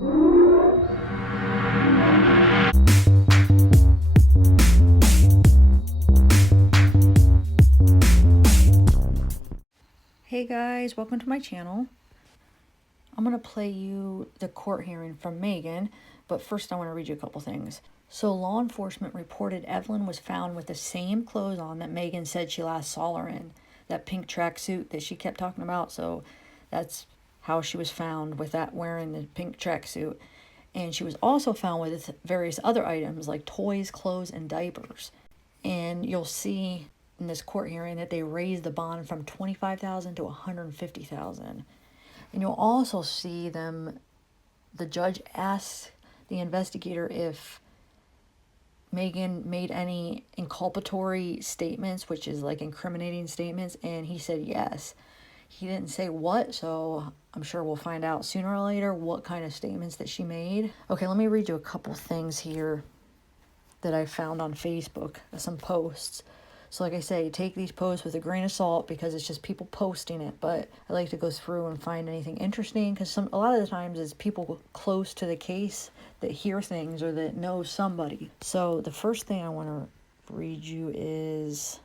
Hey guys, welcome to my channel. I'm going to play you the court hearing from Megan, but first I want to read you a couple things. So law enforcement reported Evelyn was found with the same clothes on that Megan said she last saw her in, that pink tracksuit that she kept talking about. So that's how she was found, with that, wearing the pink tracksuit. And she was also found with various other items like toys, clothes, and diapers. And you'll see in this court hearing that they raised the bond from $25,000 to $150,000. And you'll also see the judge asked the investigator if Megan made any inculpatory statements, which is like incriminating statements, and he said yes. He didn't say what, so I'm sure we'll find out sooner or later what kind of statements that she made. Okay, let me read you a couple things here that I found on Facebook, some posts. So like I say, take these posts with a grain of salt because it's just people posting it, but I like to go through and find anything interesting because a lot of the times it's people close to the case that hear things or that know somebody. So the first thing I want to read you is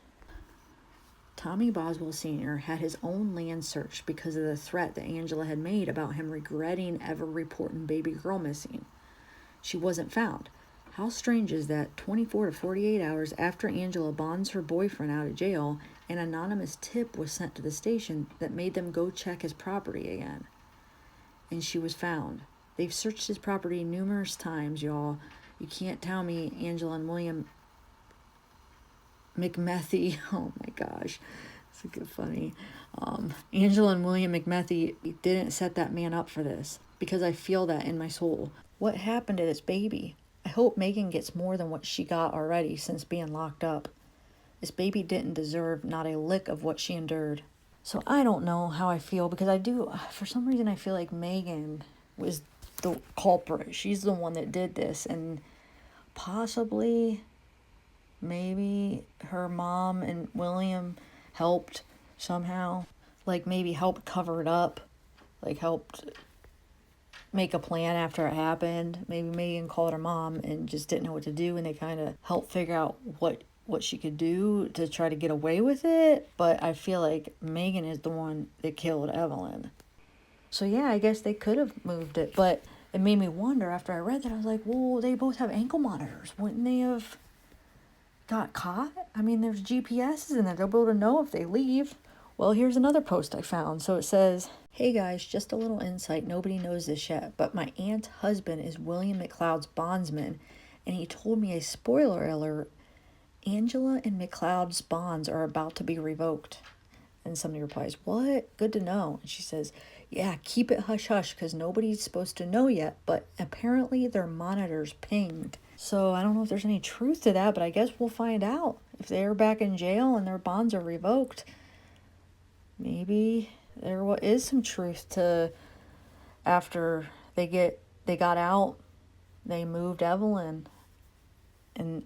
Tommy Boswell Sr. had his own land searched because of the threat that Angela had made about him regretting ever reporting baby girl missing. She wasn't found. How strange is that 24 to 48 hours after Angela bonds her boyfriend out of jail, an anonymous tip was sent to the station that made them go check his property again. And she was found. They've searched his property numerous times, y'all. You can't tell me Angela and William McMethy, oh my gosh, it's a good funny. Angela and William McMethy didn't set that man up for this, because I feel that in my soul. What happened to this baby? I hope Megan gets more than what she got already since being locked up. This baby didn't deserve not a lick of what she endured. So I don't know how I feel, because for some reason I feel like Megan was the culprit. She's the one that did this, and possibly maybe her mom and William helped somehow, like maybe helped cover it up, like helped make a plan after it happened. Maybe Megan called her mom and just didn't know what to do, and they kind of helped figure out what she could do to try to get away with it. But I feel like Megan is the one that killed Evelyn. So yeah, I guess they could have moved it, but it made me wonder after I read that. I was like, well, they both have ankle monitors. Wouldn't they have got caught? I mean, there's GPSs in there. They'll be able to know if they leave. Well, here's another post I found. So it says, hey guys, just a little insight. Nobody knows this yet, but my aunt's husband is William McLeod's bondsman, and he told me, a spoiler alert, Angela and McLeod's bonds are about to be revoked. And somebody replies, what? Good to know. And she says, yeah, keep it hush-hush because nobody's supposed to know yet, but apparently their monitors pinged. So I don't know if there's any truth to that, but I guess we'll find out. If they're back in jail and their bonds are revoked, maybe there is some truth to after they got out, they moved Evelyn.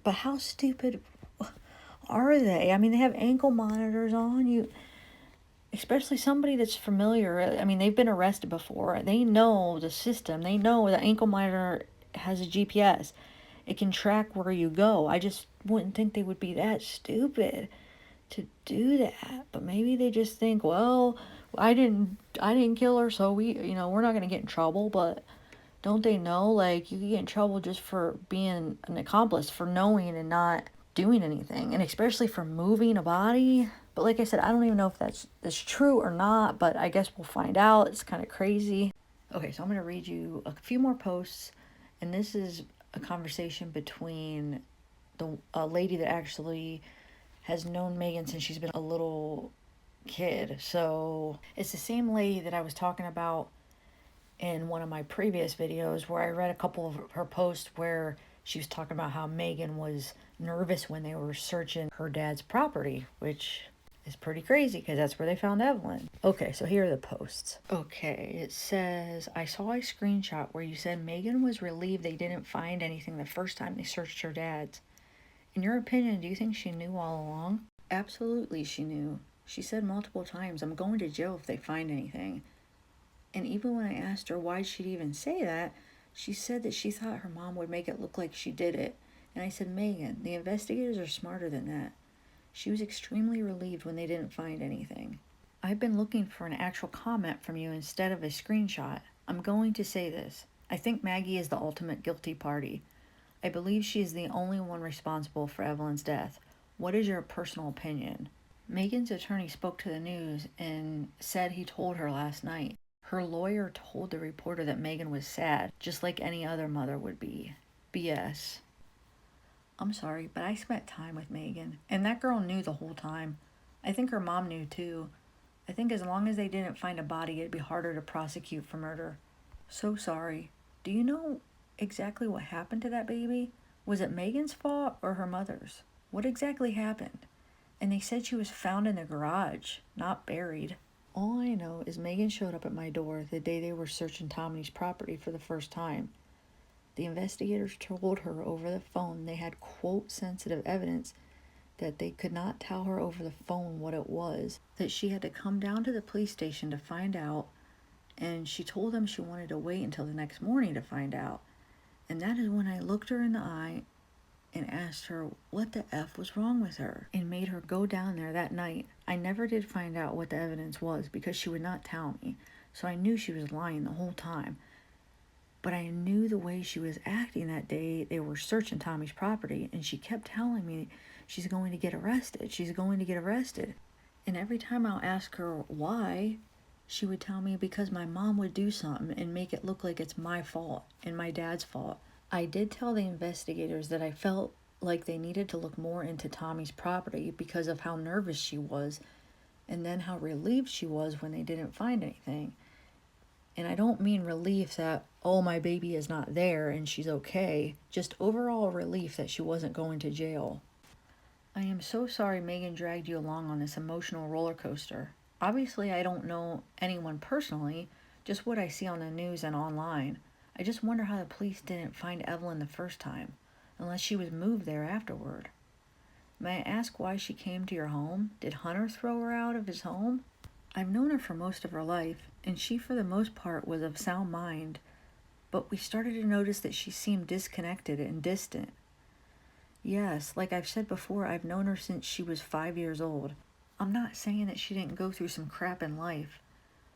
But how stupid are they? I mean, they have ankle monitors on. Especially somebody that's familiar. I mean, they've been arrested before. They know the system. They know the ankle monitor has a GPS. It can track where you go. I just wouldn't think they would be that stupid to do that. But maybe they just think, well, I didn't kill her, so we're not going to get in trouble. But don't they know, like, you can get in trouble just for being an accomplice, for knowing and not doing anything, and especially for moving a body. But like I said, I don't even know if that's true or not, but I guess we'll find out. It's kind of crazy. Okay, so I'm going to read you a few more posts, and this is a conversation between a lady that actually has known Megan since she's been a little kid. So it's the same lady that I was talking about in one of my previous videos, where I read a couple of her posts where she was talking about how Megan was nervous when they were searching her dad's property, which is pretty crazy because that's where they found Evelyn. Okay, so here are the posts. Okay, it says, I saw a screenshot where you said Megan was relieved they didn't find anything the first time they searched her dad's. In your opinion, do you think she knew all along? Absolutely, she knew. She said multiple times, I'm going to jail if they find anything. And even when I asked her why she'd even say that, She said that she thought her mom would make it look like she did it. And I said, Megan, the investigators are smarter than that. She was extremely relieved when they didn't find anything. I've been looking for an actual comment from you instead of a screenshot. I'm going to say this. I think Maggie is the ultimate guilty party. I believe she is the only one responsible for Evelyn's death. What is your personal opinion? Megan's attorney spoke to the news and said he told her last night. Her lawyer told the reporter that Megan was sad, just like any other mother would be. BS. I'm sorry, but I spent time with Megan, and that girl knew the whole time. I think her mom knew too. I think as long as they didn't find a body, it'd be harder to prosecute for murder. So sorry. Do you know exactly what happened to that baby? Was it Megan's fault or her mother's? What exactly happened? And they said she was found in the garage, not buried. All I know is Megan showed up at my door the day they were searching Tommy's property for the first time. The investigators told her over the phone they had, quote, sensitive evidence that they could not tell her over the phone what it was, that she had to come down to the police station to find out, and she told them she wanted to wait until the next morning to find out. And that is when I looked her in the eye and asked her what the F was wrong with her and made her go down there that night. I never did find out what the evidence was because she would not tell me, so I knew she was lying the whole time. But I knew the way she was acting that day. They were searching Tommy's property, and she kept telling me she's going to get arrested. She's going to get arrested. And every time I'll ask her why, she would tell me because my mom would do something and make it look like it's my fault and my dad's fault. I did tell the investigators that I felt like they needed to look more into Tommy's property because of how nervous she was, and then how relieved she was when they didn't find anything. And I don't mean relief that, oh, my baby is not there and she's okay, just overall relief that she wasn't going to jail. I am so sorry Megan dragged you along on this emotional roller coaster. Obviously, I don't know anyone personally, just what I see on the news and online. I just wonder how the police didn't find Evelyn the first time, unless she was moved there afterward. May I ask why she came to your home? Did Hunter throw her out of his home? I've known her for most of her life, and she for the most part was of sound mind, but we started to notice that she seemed disconnected and distant. Yes, like I've said before, I've known her since she was 5 years old. I'm not saying that she didn't go through some crap in life,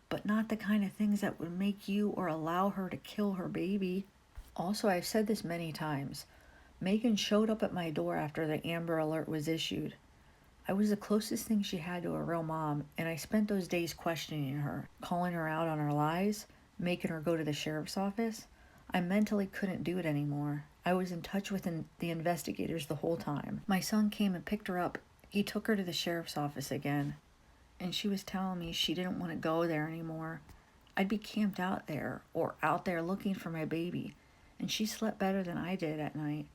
but not the kind of things that would make you or allow her to kill her baby. Also, I've said this many times. Megan showed up at my door after the Amber Alert was issued. I was the closest thing she had to a real mom, and I spent those days questioning her, calling her out on her lies, making her go to the sheriff's office. I mentally couldn't do it anymore. I was in touch with the investigators the whole time. My son came and picked her up. He took her to the sheriff's office again, and she was telling me she didn't want to go there anymore. I'd be camped out there, or out there looking for my baby, and she slept better than I did at night.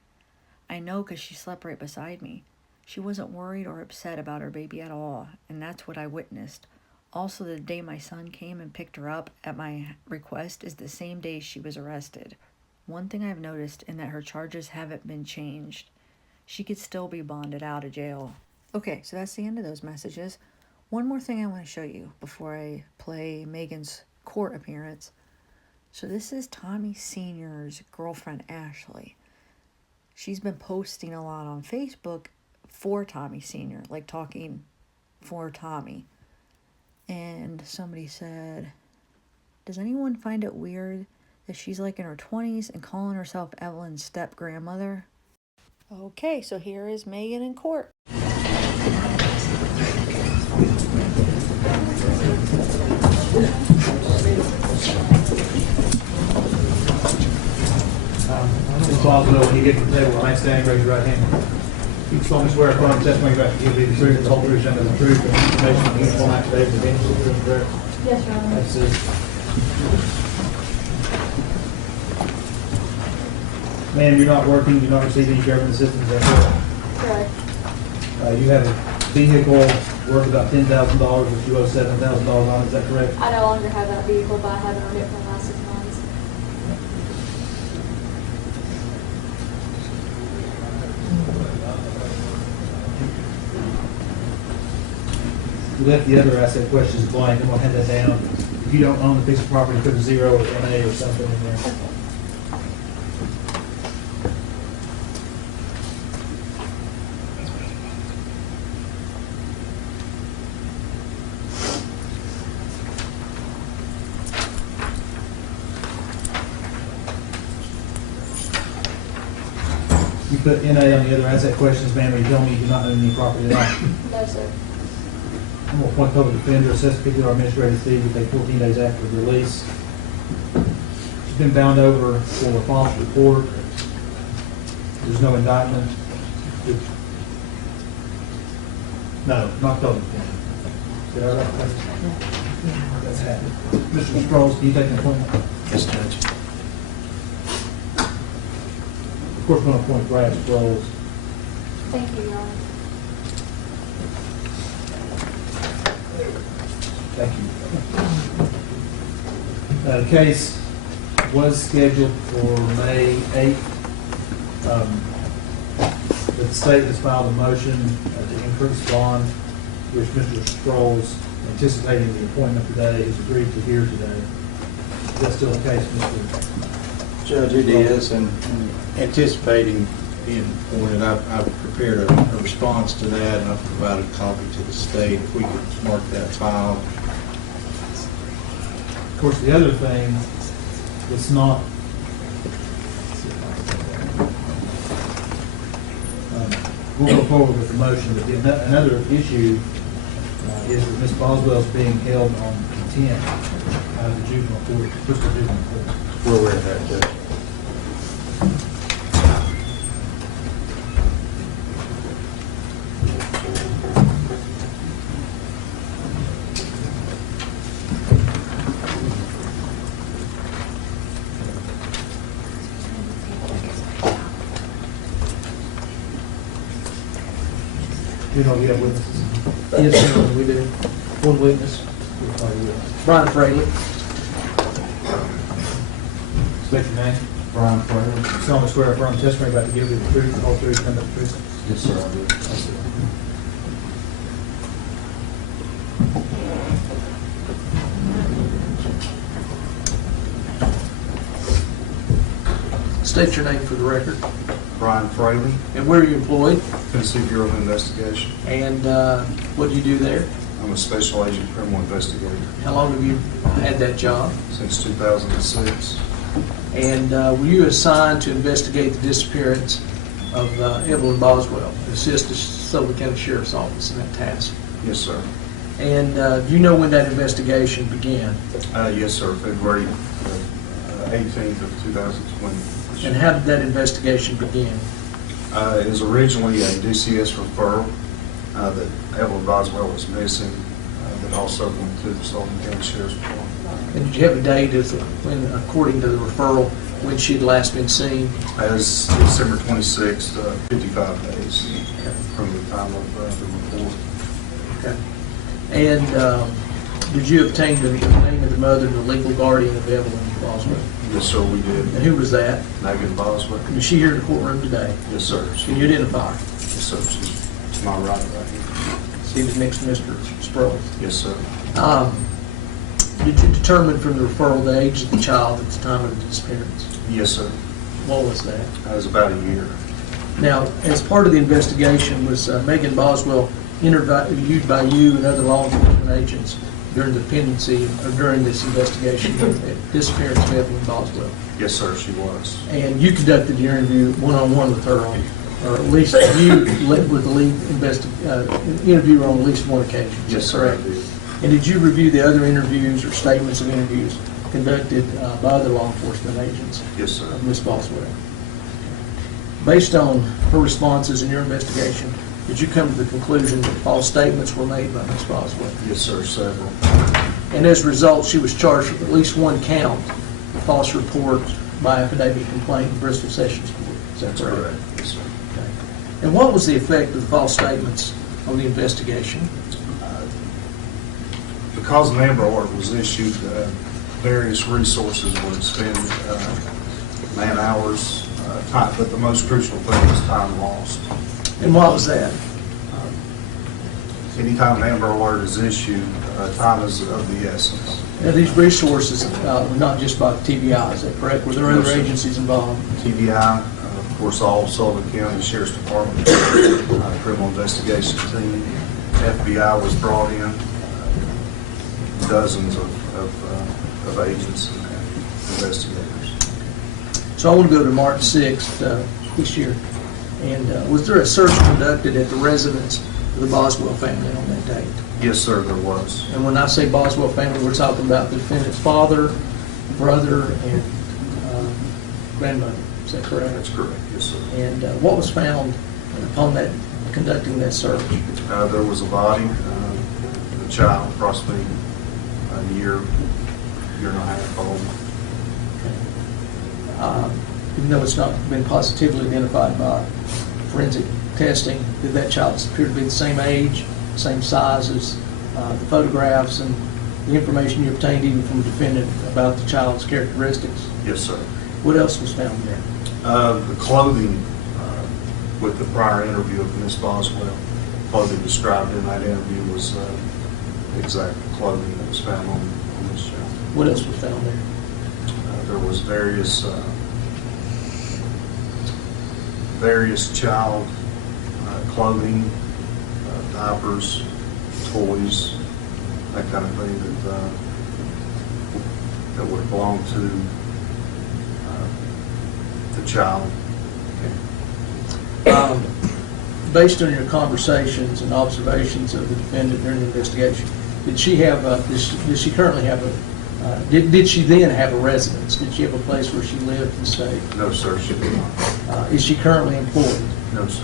I know because she slept right beside me. She wasn't worried or upset about her baby at all, and that's what I witnessed. Also, the day my son came and picked her up at my request is the same day she was arrested. One thing I've noticed is that her charges haven't been changed. She could still be bonded out of jail. Okay, so that's the end of those messages. One more thing I want to show you before I play Megan's court appearance. So this is Tommy Sr.'s girlfriend, Ashley. She's been posting a lot on Facebook for Tommy Sr., like talking for Tommy. And somebody said, does anyone find it weird that she's like in her 20s and calling herself Evelyn's step-grandmother? Okay, so here is Megan in court. When you get to the table, remain standing, raise your right hand. You solemnly swear affirm testimony about to give thee the truth, the whole truth, and the truth, and information on the uniform affidavit of any truth and correct. Yes, Your Honor. That's it. Ma'am, you're not working, you're not receiving any government assistance, is that correct? Correct. You have a vehicle worth about $10,000, which you owe $7,000 on, is that correct? I no longer have that vehicle, but I haven't owned it for the last 6 months. You left the other asset questions blank. I'm going to hand that down. If you don't own the piece of property, put a 0 or MA or something in there. Okay. You put NA on the other asset questions, ma'am, are you telling me you do not own any property at all? No, sir. I'm going to appoint public defender, assess particular administrative fee, we take 14 days after the release. She's been bound over for a false report. There's no indictment. No, not public defender. Did I write that? That's happened. Mr. Sproles, can you take an appointment? Yes, Judge. Of course, we're going to appoint Brad Sproles. Thank you, Your Honor. Thank you. The case was scheduled for May 8th. The state has filed a motion to increase bond, which Mr. Sproles, anticipating the appointment today, has agreed to hear today. Is that still the case, Mr.? Judge, it is, and anticipating being appointed, I've prepared a response to that, and I've provided a copy to the state. If we could mark that file. Of course, the other thing, it's not, we'll go forward with the motion, but another issue is that Ms. Boswell is being held on contempt out of the juvenile court, Bristol Juvenile Court. We're aware of that, Judge. You know, you have witnesses. Yes, sir, we do. One witness, Brian Fraley. State your name. Brian Fraley. You solemnly swear affirm testimony about to give you the truth, the whole truth, and nothing but the truth. Yes, sir, I do. State your name for the record. Brian Fraley, And where are you employed? Tennessee Bureau of Investigation. And what do you do there? I'm a special agent criminal investigator How long have you had that job? since 2006. And were you assigned to investigate the disappearance of Evelyn Boswell, assist the Sullivan County Sheriff's Office in that task? Yes, sir. And do you know when that investigation began? Yes, sir. February 18th of 2020. And how did that investigation begin? It was originally a DCS referral that Evelyn Boswell was missing, that also went to the Sullivan County Sheriff's Department. And did you have a date as when, according to the referral, when she had last been seen? As December 26th, 55 days from the time of the report. Okay. And did you obtain the name of the mother and the legal guardian of Evelyn Boswell? Yes, sir, we did. And who was that? Megan Boswell. And is she here in the courtroom today? Yes, sir. Can you identify her? Yes, sir. She's to my right here. She was next to Mr. Sproles. Yes, sir. Did you determine from the referral the age of the child at the time of the disappearance? Yes, sir. What was that? That was about a year. Now, as part of the investigation, was Megan Boswell interviewed by you and other law enforcement agents during the pendency or during this investigation of the disappearance of Evelyn Boswell? Yes, sir, she was. And you conducted your interview one-on-one with her on, or at least you with the lead interviewer on at least one occasion. Is Yes, that sir, I correct? did. And did you review the other interviews or statements of interviews conducted by other law enforcement agents Yes, sir. of Ms. Boswell? Based on her responses in your investigation, did you come to the conclusion that false statements were made by Ms. Boswell? Yes, sir, several. And as a result, she was charged with at least one count of false report by affidavit complaint in Bristol Sessions Court. Is that That's correct? correct. Yes, sir. Okay. And what was the effect of the false statements on the investigation? Because an Amber Alert was issued, various resources were expended, man hours, time, but the most crucial thing was time lost. And what was that? Anytime an Amber Alert is issued, time is of the essence. Now, these resources were not just by TBI, is that correct? Were there No, other sir. agencies involved? TBI, of course, all Sullivan County Sheriff's Department, criminal investigation team, FBI was brought in, dozens of agents and investigators. So I want to go to March 6th this year. And was there a search conducted at the residence of the Boswell family on that date? Yes, sir, there was. And when I say Boswell family, we're talking about the defendant's father, brother, and grandmother. Is that correct? That's correct, yes, sir. And what was found upon that, conducting that search? There was a body, a child, approximately a year and a half old. Even though it's not been positively identified by forensic testing, did that child appear to be the same age, same size as the photographs and the information you obtained even from the defendant about the child's characteristics? Yes, sir. What else was found there? The clothing, with the prior interview of Ms. Boswell, clothing described in that interview was exact clothing that was found on this child. What else was found there? There was various child clothing, diapers, toys, that kind of thing that would belong to the child. Based on your conversations and observations of the defendant during the investigation, did she have, does she currently have did she then have a residence? Did she have a place where she lived and stayed? No, sir, she did not. Is she currently employed? No, sir.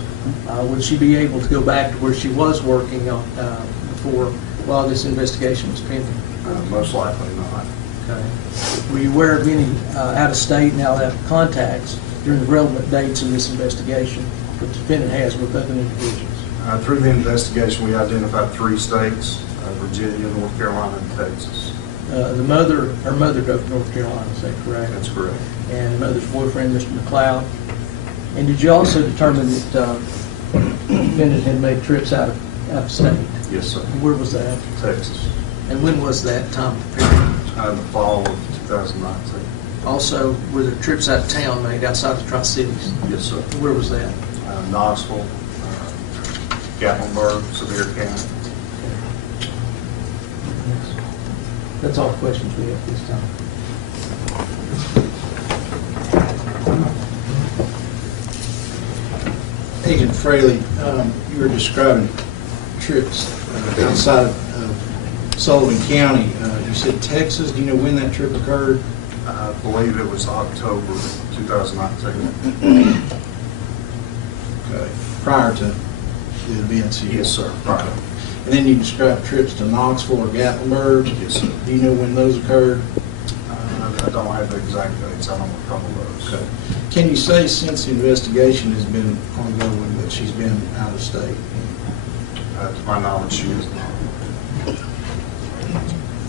Would she be able to go back to where she was working before, while this investigation was pending? Most likely not. Okay. Were you aware of any out-of-state and out-of contacts during the relevant dates in this investigation that the defendant has with other individuals? Through the investigation, we identified 3 states, Virginia, North Carolina, and Texas. Her mother drove to North Carolina, is that correct? That's correct. And the mother's boyfriend, Mr. McLeod. And did you also determine that the defendant had made trips out of state? Yes, sir. And where was that? Texas. And when was that time period? The fall of 2019. Also, were there trips out of town made outside the Tri-Cities? Yes, sir. Where was that? Knoxville, Gatlinburg, Sevier County. That's all the questions we have this time. Agent Fraley, you were describing trips outside of Sullivan County. You said Texas. Do you know when that trip occurred? I believe it was October 2019. Okay. Prior to the events here? Yes, sir. Right. And then you described trips to Knoxville or Gatlinburg. Yes, sir. Do you know when those occurred? I don't have the exact dates. I don't recall those. Okay. Can you say since the investigation has been ongoing that she's been out of state? To my knowledge, she is not.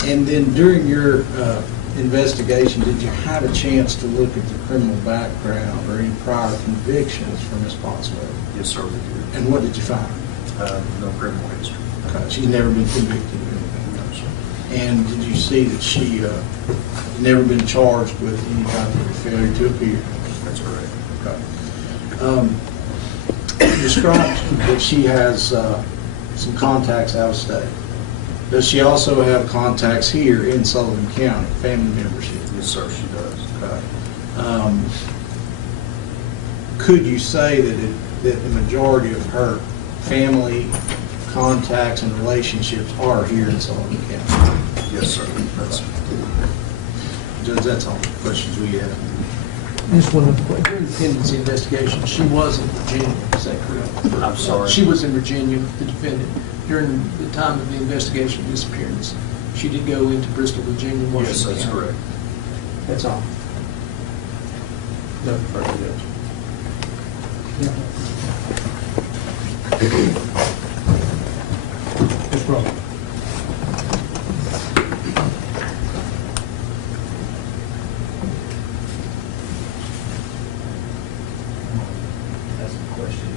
And then during your investigation, did you have a chance to look at the criminal background or any prior convictions for Ms. Boswell? Yes, sir, we did. And what did you find? No criminal history. Okay. She's never been convicted of anything? No, sir. And did you see that she never been charged with any kind of failure to appear? That's correct. Okay. You described that she has some contacts out of state. Does she also have contacts here in Sullivan County, family membership? Yes, sir, she does. Okay. Could you say that the majority of her family contacts and relationships are here in Sullivan County? Yes, sir. Judge, that's all the questions we have. Just one other question. During the pendency investigation, she was in Virginia, is that correct? I'm sorry. She was in Virginia, the defendant, during the time of the investigation of disappearance. She did go into Bristol, Virginia, Yes, Washington that's County. correct. That's all. No further, Judge. Ms. Brown. That's a question.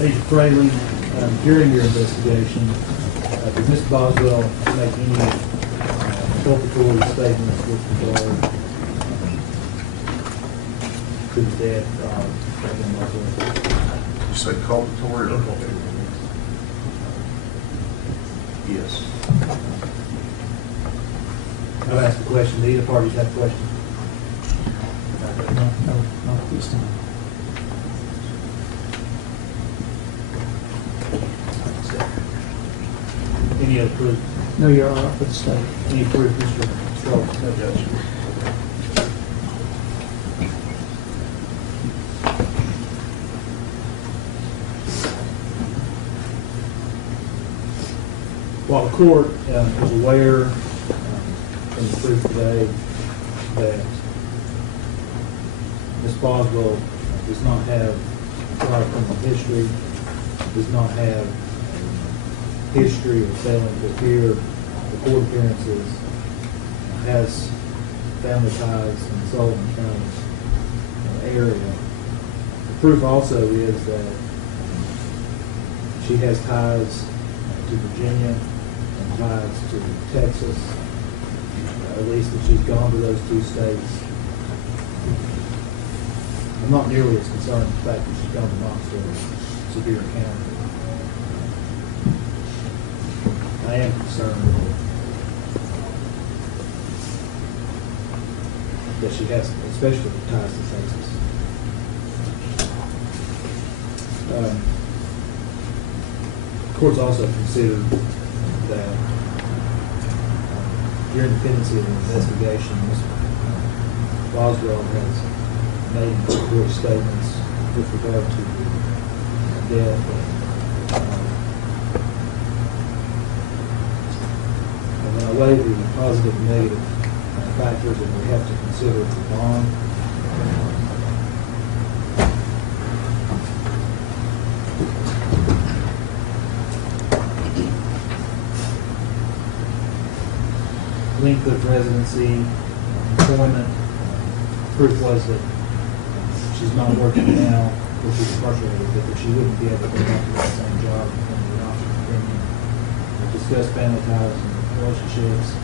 Agent Fraley, during your investigation, did Mr. Boswell make any culpatory statements with regard to the death of Evelyn Boswell? You say culpatory or culpatory? Yes. I've asked the question. Do either parties have questions? No, not this time. Any other proof? No, Your Honor, for the state. Any proof, Mr. Strong? No, Judge. While the court is aware from the proof today that Ms. Boswell does not have prior criminal history, does not have history of failing to appear for court appearances, has family ties in the Sullivan County area. The proof also is that she has ties to Virginia and ties to Texas, at least that she's gone to those two states. I'm not nearly as concerned with the fact that she's gone to Knoxville, Sevier County. I am concerned that she has, especially with ties to Texas. The court's also considered that during the pendency of the investigation, Ms. Boswell has made clear statements with regard to the death of when I weigh the positive and negative factors that we have to consider for bond, length of residency, employment, proof was that she's not working now, which is incarcerated, but that she wouldn't be able to go back to that same job in the office opinion. Discuss family ties and relationships,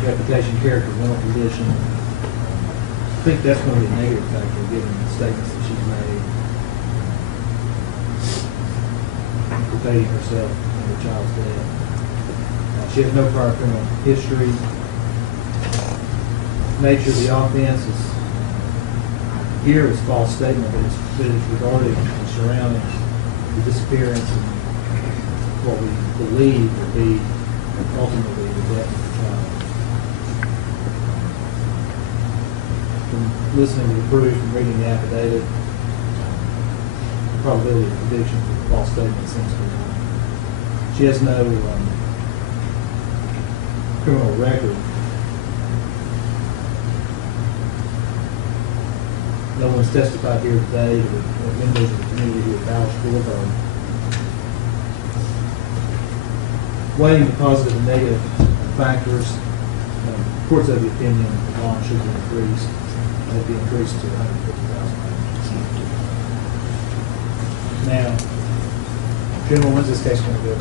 reputation, character, mental condition. I think that's going to be a negative factor given the statements that she's made, implicating herself in her child's death. She has no prior criminal history. Nature of the offense is, here is false statement, but it's regarding the surroundings, the disappearance, and what we believe will be ultimately the death of the child. From listening to the proof and reading the affidavit, the probability of conviction for the false statement seems to be high. She has no criminal record. No one's testified here today, or members of the community who have vouched for her. Weighing the positive and negative factors, courts of the opinion the bond should be increased. It'd be increased to $150,000. Now, General, when's this case going to go?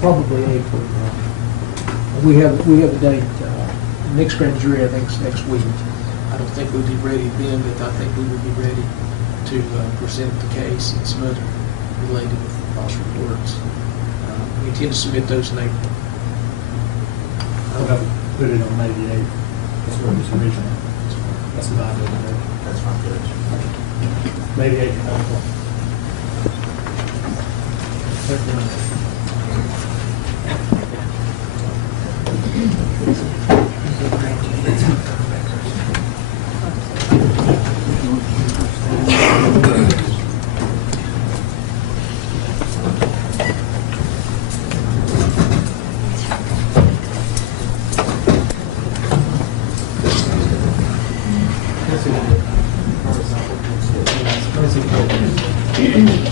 Probably April. We have a date, next grand jury, I think, is next week. I don't think we'll be ready then, but I think we will be ready to present the case and some other related false reports. We intend to submit those in April. I'm going to put it on May the 8th. That's where it was originally. That's what I did. That's fine, Judge. May the 8th, 9 o'clock. Let's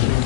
see.